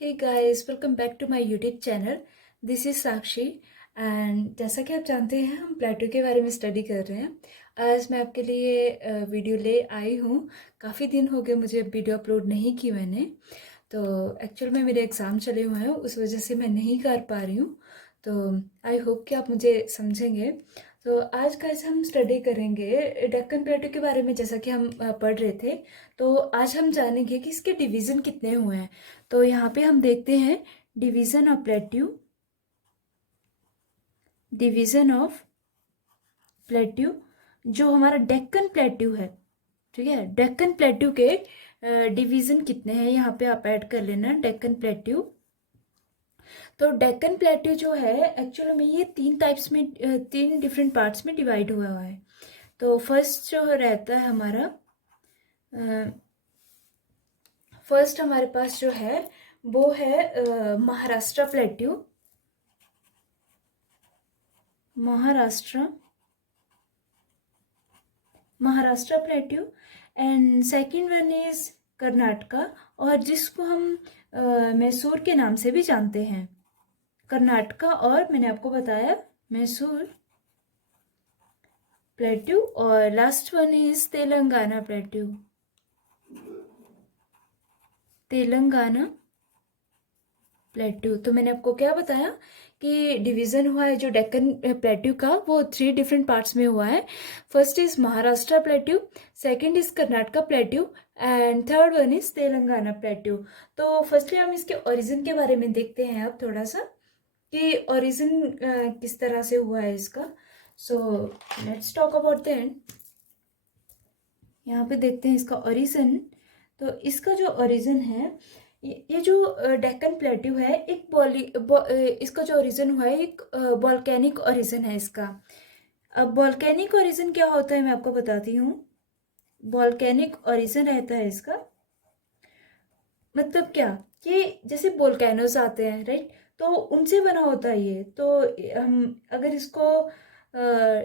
Hey guys, welcome back to my YouTube channel. This is Sakshi. And जैसा कि आप जानते हैं, हम प्लेटो के बारे में स्टडी कर रहे हैं। आज मैं आपके लिए वीडियो ले आई हूँ। काफ़ी दिन हो गए मुझे वीडियो अपलोड नहीं की मैंने। तो एक्चुअल में मेरे एग्ज़ाम चले हुए हैं, उस वजह से मैं नहीं कर पा रही हूँ। तो आई होप कि आप मुझे समझेंगे। तो आज का हम स्टडी करेंगे डेक्कन प्लेटो के बारे में, जैसा कि हम पढ़ रहे थे। तो आज हम जानेंगे कि इसके डिवीज़न कितने हुए हैं। तो यहाँ पे हम देखते हैं division of plateau, division of plateau जो हमारा डेक्कन प्लेट्यू है। ठीक है, डेक्कन प्लेट्यू के डिवीज़न कितने हैं यहाँ पे आप ऐड कर लेना। डेक्कन प्लेट्यू, तो डेक्कन प्लेट्यू जो है एक्चुअली में ये तीन टाइप्स में, तीन डिफरेंट पार्ट्स में डिवाइड हुआ हुआ है। तो फर्स्ट जो रहता है हमारा, फर्स्ट हमारे पास जो है वो है Maharashtra plateau. Maharashtra Maharashtra plateau. And second one is Karnataka, और जिसको हम मैसूर के नाम से भी जानते हैं। कर्नाटका, और मैंने आपको बताया मैसूर प्लेट्यू। और last one is Telangana plateau, Telangana plateau. तो मैंने आपको क्या बताया कि डिवीज़न हुआ है जो डेक्कन प्लेट्यू का, वो थ्री डिफरेंट पार्ट्स में हुआ है। First is Maharashtra plateau, second is Karnataka plateau, and third one is Telangana plateau. तो फर्स्टली हम इसके ओरिजिन के बारे में देखते हैं अब थोड़ा सा, कि ओरिजिन किस तरह से हुआ है इसका। So let's talk about that. यहाँ पे देखते हैं इसका ओरिजिन। तो इसका जो ओरिजिन है, ये जो डेक्कन प्लेट्यू है, इसका जो ओरिजिन हुआ है एक वॉल्केनिक ओरिजिन है इसका। अब वॉल्केनिक ओरिजिन क्या होता है मैं आपको बताती हूँ। वॉल्केनिक ओरिजिन रहता है इसका मतलब क्या, कि जैसे वोल्केनोज आते हैं, राइट, तो उनसे बना होता है ये। तो हम अगर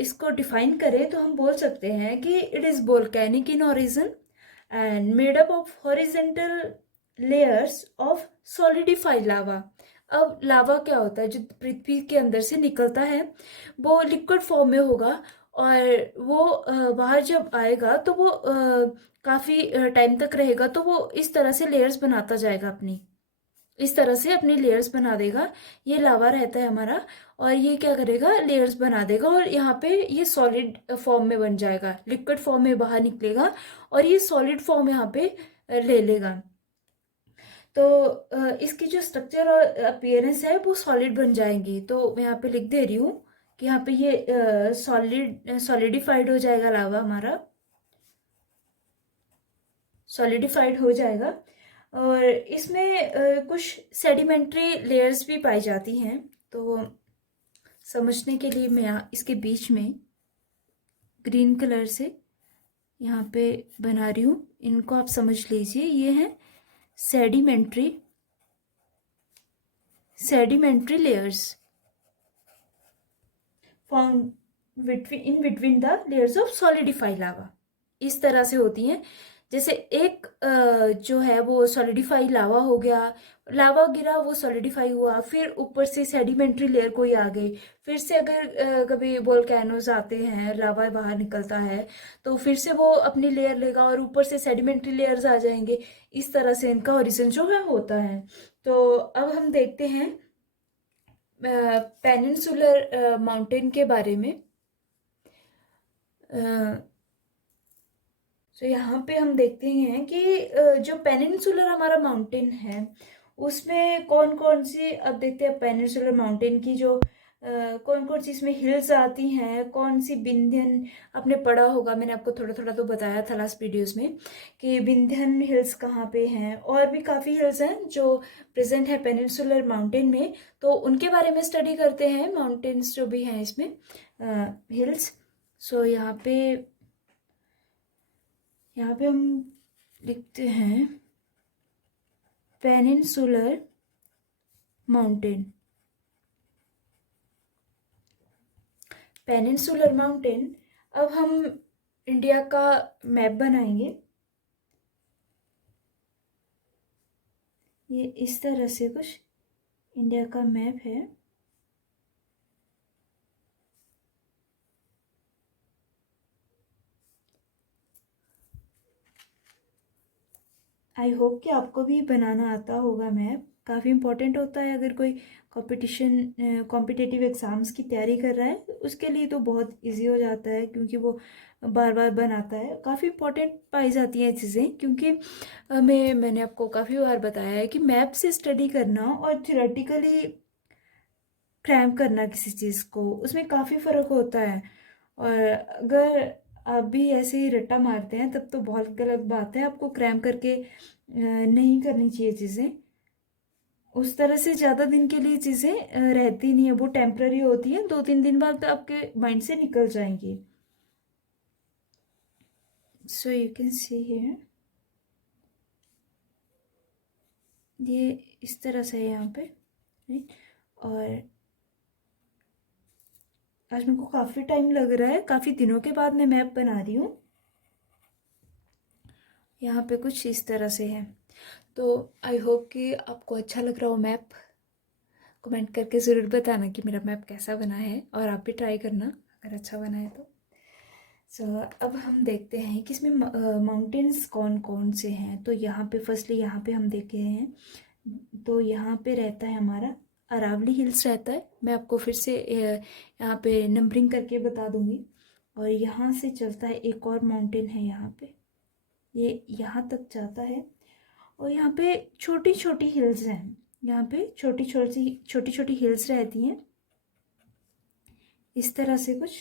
इसको डिफाइन करें तो हम बोल सकते हैं कि it is volcanic in origin and made up of horizontal layers of solidified lava. अब लावा क्या होता है, जो पृथ्वी के अंदर से निकलता है वो लिक्विड फॉर्म में होगा, और वो बाहर जब आएगा तो वो काफ़ी टाइम तक रहेगा। तो वो इस तरह से लेयर्स बनाता जाएगा, अपनी इस तरह से अपनी लेयर्स बना देगा। ये लावा रहता है हमारा, और ये क्या करेगा, लेयर्स बना देगा, और यहाँ पे ये सॉलिड फॉर्म में बन जाएगा, लिक्विड फॉर्म में बाहर निकलेगा, और ये सॉलिड फॉर्म यहाँ पे ले लेगा। तो इसकी जो स्ट्रक्चर और अपीयरेंस है वो सॉलिड बन जाएंगी। तो मैं यहाँ पे लिख दे रही हूँ कि यहाँ पे ये सॉलिडिफाइड हो जाएगा, लावा हमारा सॉलिडिफाइड हो जाएगा। और इसमें कुछ सेडिमेंट्री लेयर्स भी पाई जाती हैं। तो समझने के लिए मैं यहाँ इसके बीच में ग्रीन कलर से यहाँ पे बना रही हूँ, इनको आप समझ लीजिए। ये है sedimentary sedimentary layers found in between the layers of solidified lava. इस तरह से होती हैं। जैसे एक जो है वो सॉलिडिफाई लावा हो गया, लावा गिरा, वो सॉलिडिफाई हुआ, फिर ऊपर से सेडिमेंट्री लेयर कोई आ गई। फिर से अगर कभी वोल्केनोज आते हैं, लावा बाहर निकलता है, तो फिर से वो अपनी लेयर लेगा, और ऊपर से सेडिमेंट्री लेयर्स आ जाएंगे। इस तरह से इनका ओरिजिन जो है होता है। तो अब हम देखते हैं पेनिनसुलर माउंटेन के बारे में। तो यहाँ पे हम देखते हैं कि जो पेनिनसुलर हमारा माउंटेन है उसमें कौन कौन सी, अब देखते हैं पेनिनसुलर माउंटेन की जो कौन कौन सी इसमें हिल्स आती हैं। कौन सी, विंध्यन आपने पढ़ा होगा, मैंने आपको थोड़ा थोड़ा तो बताया था लास्ट वीडियोस में कि विंध्यन हिल्स कहाँ पे हैं, और भी काफ़ी हिल्स हैं जो प्रेजेंट है पेनिनसुलर माउंटेन में। तो उनके बारे में स्टडी करते हैं, माउंटेन्स जो भी हैं इसमें, हिल्स। सो यहाँ पे हम लिखते हैं पेनिनसुलर माउंटेन। Peninsular mountain. अब हम इंडिया का मैप बनाएंगे। ये इस तरह से कुछ इंडिया का मैप है। आई होप कि आपको भी बनाना आता होगा मैप। काफ़ी इम्पोर्टेंट होता है अगर कोई कॉम्पिटिटिव एग्ज़ाम्स की तैयारी कर रहा है उसके लिए तो बहुत इजी हो जाता है, क्योंकि वो बार बार बनाता है। काफ़ी इम्पोर्टेंट पाई जाती हैं चीज़ें, क्योंकि मैंने आपको काफ़ी बार बताया है कि मैप से स्टडी करना और थियोरेटिकली क्रैम करना किसी चीज़ को, उसमें काफ़ी फ़र्क होता है। और अगर आप भी ऐसे ही रट्टा मारते हैं तब तो बहुत गलत बात है। आपको क्रैम करके नहीं करनी चाहिए चीज़ें। उस तरह से ज़्यादा दिन के लिए चीज़ें रहती नहीं है, वो टेम्पररी होती है। 2-3 दिन बाद तो आपके माइंड से निकल जाएंगी। So you can see here, ये इस तरह से है यहाँ पे, राइट। और आज मेरे को काफ़ी टाइम लग रहा है, काफ़ी दिनों के बाद मैं मैप बना रही हूँ। यहाँ पे कुछ इस तरह से है। तो आई होप कि आपको अच्छा लग रहा हो मैप। कमेंट करके ज़रूर बताना कि मेरा मैप कैसा बना है, और आप भी ट्राई करना अगर अच्छा बना है तो। सो अब हम देखते हैं कि इसमें माउंटेन्स कौन कौन से हैं। तो यहाँ पे फर्स्टली यहाँ पे हम देखे हैं, तो यहाँ पे रहता है हमारा अरावली हिल्स रहता है। मैं आपको फिर से यहाँ पे नंबरिंग करके बता दूँगी। और यहाँ से चलता है एक और माउंटेन है यहाँ पे, ये यहाँ तक जाता है। और यहाँ पे छोटी छोटी हिल्स हैं, यहाँ पे छोटी छोटी हिल्स रहती हैं इस तरह से कुछ।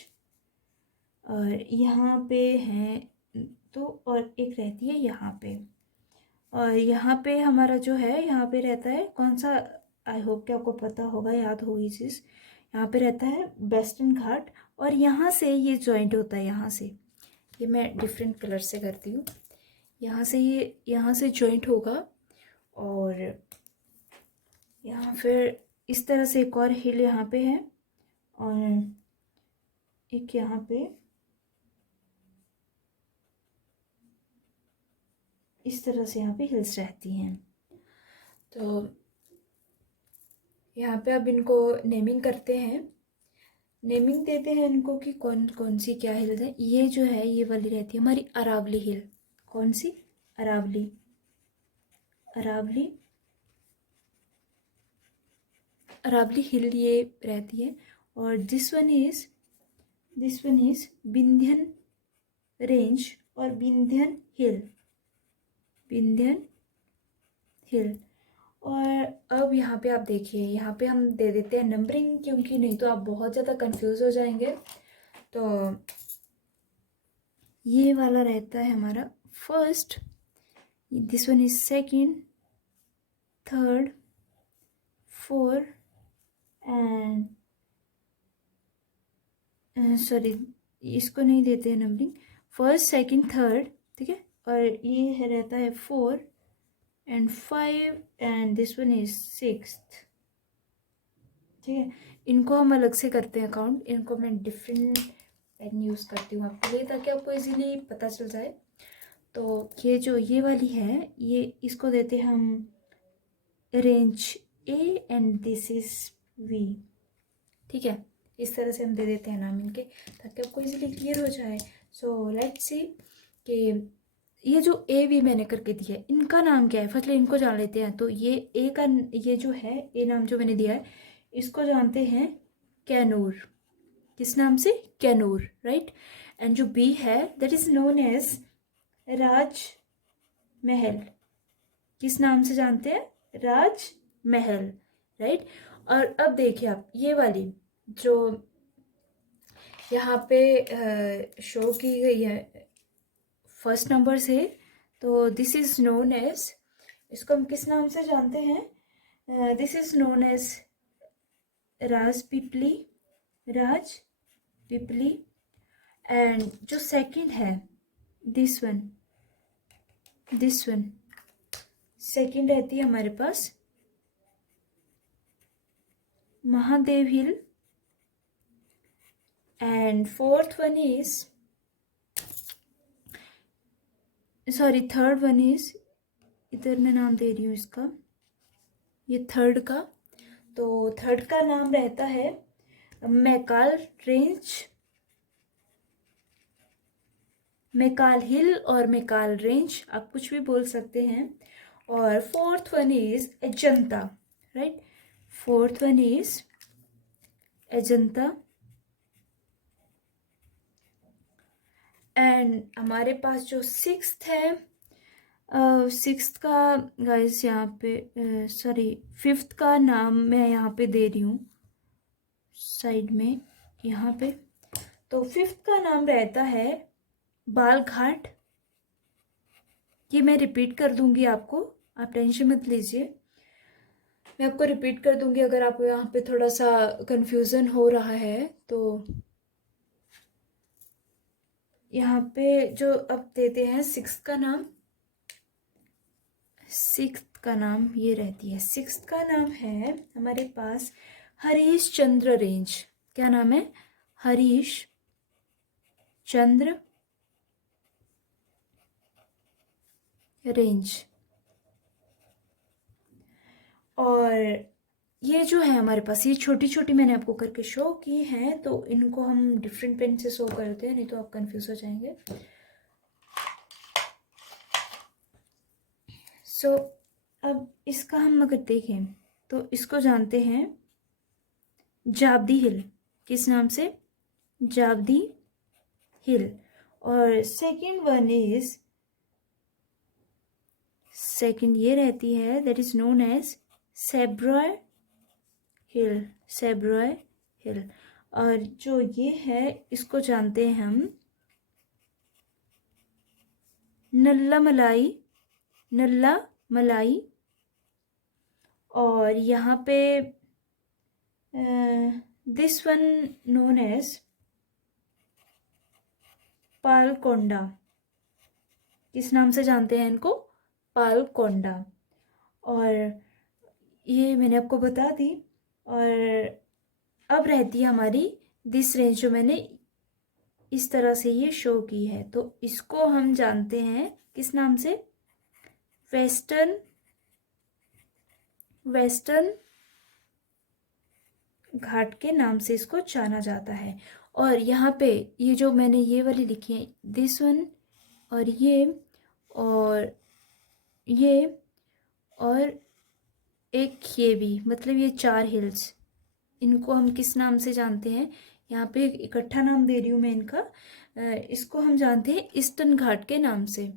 और यहाँ पे हैं तो, और एक रहती है यहाँ पे। और यहाँ पे हमारा जो है, यहाँ पे रहता है कौन सा, आई होप कि आपको पता होगा, याद होगी चीज़। यहाँ पे रहता है वेस्टर्न घाट, और यहाँ से ये जॉइंट होता है। यहाँ से ये मैं डिफरेंट कलर से करती हूँ। यहाँ से ये यहाँ से जॉइंट होगा। और यहाँ फिर इस तरह से एक और हिल यहाँ पे है, और एक यहाँ पे इस तरह से यहाँ पे हिल्स रहती हैं। तो यहाँ पे अब इनको नेमिंग करते हैं, नेमिंग देते हैं इनको कि कौन कौन सी क्या हिल्स है। ये जो है ये वाली रहती है हमारी अरावली हिल। कौन सी? अरावली। अरावली अरावली हिल ये रहती है। और this one is Vindhyan range और विंध्यन हिल। विंध्यन हिल। और अब यहाँ पे आप देखिए, यहाँ पे हम दे देते हैं नंबरिंग, क्योंकि नहीं तो आप बहुत ज़्यादा कंफ्यूज हो जाएंगे। तो ये वाला रहता है हमारा first, this one is second, third, four and sorry इसको नहीं देते हैं नंबरिंग, फर्स्ट सेकंड थर्ड, ठीक है। और ये है रहता है 4 and 5 and this one is 6th, ठीक है। इनको हम अलग से करते हैं काउंट, इनको मैं डिफरेंट पेन यूज़ करती हूँ आपके लिए, ताकि आपको इजीली पता चल जाए। तो ये जो ये वाली है, ये इसको देते हैं हम range A and this is V, ठीक है। इस तरह से हम दे देते हैं नाम इनके, ताकि आपको इजीली क्लियर हो जाए। सो लेट्स सी कि ये जो ए वी मैंने करके दिया है, इनका नाम क्या है। फर्स्टली इनको जान लेते हैं। तो ये ए का, ये जो है ए नाम जो मैंने दिया है, इसको जानते हैं कैनूर। किस नाम से? कैनूर, राइट। एंड जो बी है दैट इज नोन एज राज महल। किस नाम से जानते हैं? राज महल, राइट। और अब देखिए आप ये वाली जो यहाँ पे शो की गई है फर्स्ट नंबर से, तो दिस इज नोन एज, इसको हम किस नाम से जानते हैं? This is known as Raj Pipli, Raj Pipli. And जो सेकंड है दिस वन सेकंड रहती है हमारे पास Mahadev hill. And fourth one is, sorry third one is, इधर मैं नाम दे रही हूँ इसका, ये थर्ड का, तो थर्ड का नाम रहता है मैकाल रेंज, मैकाल हिल और मैकाल रेंज, आप कुछ भी बोल सकते हैं। और fourth one is Ajanta, right, fourth one is Ajanta. And हमारे पास जो सिक्स्थ है, सिक्स्थ का गाइस यहाँ पे, सॉरी फिफ्थ का नाम मैं यहाँ पे दे रही हूँ साइड में यहाँ पे। तो फिफ्थ का नाम रहता है बालघाट। ये मैं रिपीट कर दूंगी आपको, आप टेंशन मत लीजिए, मैं आपको रिपीट कर दूंगी अगर आपको यहाँ पे थोड़ा सा कंफ्यूजन हो रहा है तो। यहाँ पे जो अब देते हैं सिक्स्थ का नाम, सिक्स्थ का नाम ये रहती है, सिक्स्थ का नाम है हमारे पास हरीश चंद्र रेंज। क्या नाम है? हरीश चंद्र रेंज। और ये जो है हमारे पास, ये छोटी छोटी मैंने आपको करके शो की हैं, तो इनको हम डिफरेंट पेन से शो करते हैं, नहीं तो आप कंफ्यूज हो जाएंगे। सो अब इसका हम अगर देखें तो इसको जानते हैं जाबदी हिल। किस नाम से? जाबदी हिल। और सेकंड वन इज, सेकंड ये रहती है दैट इज नोन एज सेब्रॉय हिल, सेब्रॉय हिल। और जो ये है इसको जानते हैं हम नल्ला मलाई, नल्ला मलाई। और यहाँ पे this one known as Palkonda. किस नाम से जानते हैं इनको? पालकोंडा। और ये मैंने आपको बता दी। और अब रहती है हमारी दिस रेंज, जो मैंने इस तरह से ये शो की है, तो इसको हम जानते हैं किस नाम से? वेस्टर्न, वेस्टर्न घाट के नाम से इसको जाना जाता है। और यहाँ पे ये जो मैंने ये वाली लिखी है, दिस वन और और ये और एक ये भी, मतलब ये चार हिल्स, इनको हम किस नाम से जानते हैं? यहाँ पे इकट्ठा नाम दे रही हूँ मैं इनका। इसको हम जानते हैं ईस्टर्न घाट के नाम से,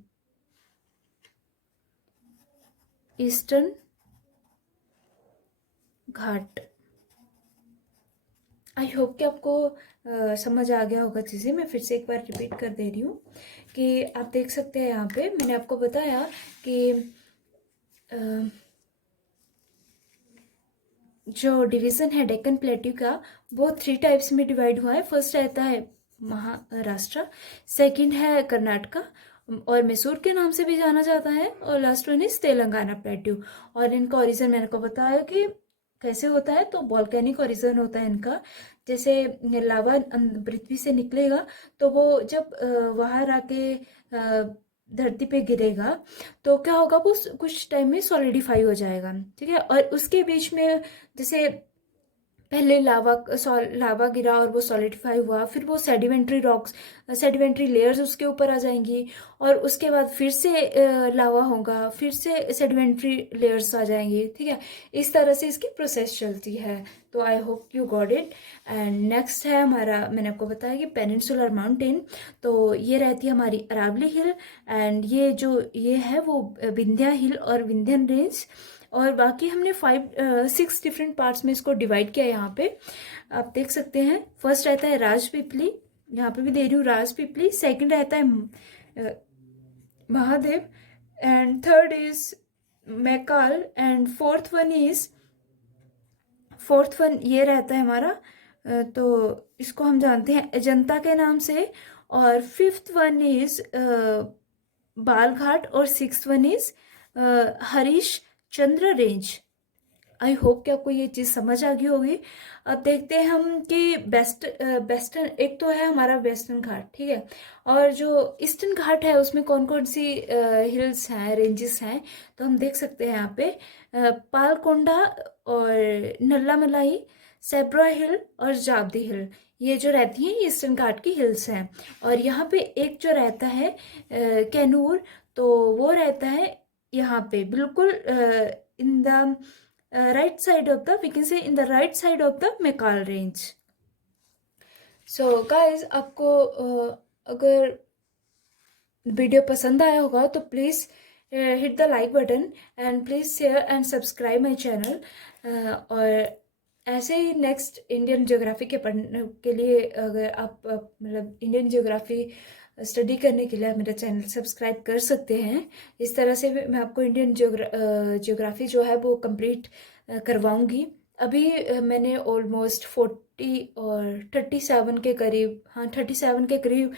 ईस्टर्न घाट। आई होप कि आपको समझ आ गया होगा चीज़ें। मैं फिर से एक बार रिपीट कर दे रही हूँ कि आप देख सकते हैं यहाँ पे मैंने आपको बताया कि जो डिवीज़न है डेक्कन प्लेट्यू का, वो 3 टाइप्स में डिवाइड हुआ है। फर्स्ट रहता है महाराष्ट्र, सेकंड है कर्नाटका और मैसूर के नाम से भी जाना जाता है, और last one is Telangana plateau. और इनका ओरिजिन मैंने को बताया कि कैसे होता है, तो वॉल्केनिक ओरिजिन होता है इनका। जैसे लावा पृथ्वी से निकलेगा तो वो जब बाहर आके धरती पे गिरेगा तो क्या होगा, वो कुछ टाइम में सॉलिडिफाई हो जाएगा, ठीक है। और उसके बीच में जैसे पहले लावा गिरा और वो सॉलिडिफाई हुआ, फिर वो सेडिमेंट्री रॉक्स, सेडिमेंट्री लेयर्स उसके ऊपर आ जाएंगी, और उसके बाद फिर से लावा होगा, फिर से सेडिमेंट्री लेयर्स आ जाएंगी, ठीक है। इस तरह से इसकी प्रोसेस चलती है। तो I hope you got it. And next है हमारा, मैंने आपको बताया कि पेनिनसुलर माउंटेन, तो ये रहती है हमारी अरावली हिल। एंड ये जो ये है वो विंध्या हिल और विंध्यन रेंज। और बाकी हमने 6 डिफरेंट पार्ट्स में इसको डिवाइड किया है। यहाँ पे आप देख सकते हैं, फर्स्ट रहता है राजपीपली, यहाँ पे भी दे रही हूँ राजपीपली। सेकंड रहता है Mahadev, and third is Maikal, and fourth one ये रहता है हमारा, तो इसको हम जानते हैं अजंता के नाम से। और फिफ्थ वन इज बालघाट, और sixth one is Harish Chandra range. I hope कि आपको ये चीज़ समझ आ गई होगी। अब देखते हैं हम कि वेस्टर्न, एक तो है हमारा वेस्टर्न घाट, ठीक है, और जो ईस्टर्न घाट है उसमें कौन कौन सी हिल्स हैं, रेंजेस हैं। तो हम देख सकते हैं यहाँ पे पालकोंडा और नल्लामलाई, सेब्रा हिल और जाबदी हिल, ये जो रहती हैं ईस्टर्न घाट की हिल्स हैं। और यहाँ पे एक जो रहता है कैनूर, तो वो रहता है यहाँ पे बिल्कुल in the right side of the, we can say in the right side of the Maikal range. So guys, आपको अगर वीडियो पसंद आया होगा तो please hit the like button and please share and subscribe my channel. और ऐसे ही next Indian geography के पढ़ने के लिए, अगर आप मतलब इंडियन ज्योग्राफी स्टडी करने के लिए आप मेरा चैनल सब्सक्राइब कर सकते हैं। इस तरह से मैं आपको इंडियन ज्योग्राफी जो है वो कंप्लीट करवाऊंगी। अभी मैंने ऑलमोस्ट 40 और 37 के करीब, हाँ 37 के करीब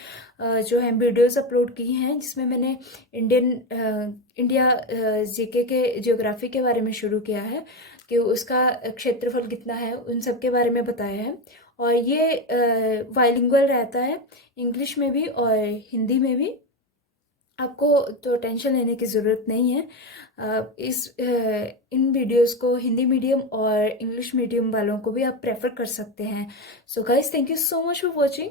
जो है वीडियोस अपलोड की हैं, जिसमें मैंने इंडिया जीके के ज्योग्राफी के बारे में शुरू किया है कि उसका क्षेत्रफल कितना है, उन सब के बारे में बताया है। और ये बाइलिंगुअल रहता है, इंग्लिश में भी और हिंदी में भी। आपको तो टेंशन लेने की ज़रूरत नहीं है। इन वीडियोस को हिंदी मीडियम और इंग्लिश मीडियम वालों को भी आप प्रेफर कर सकते हैं। So guys, thank you so much for watching.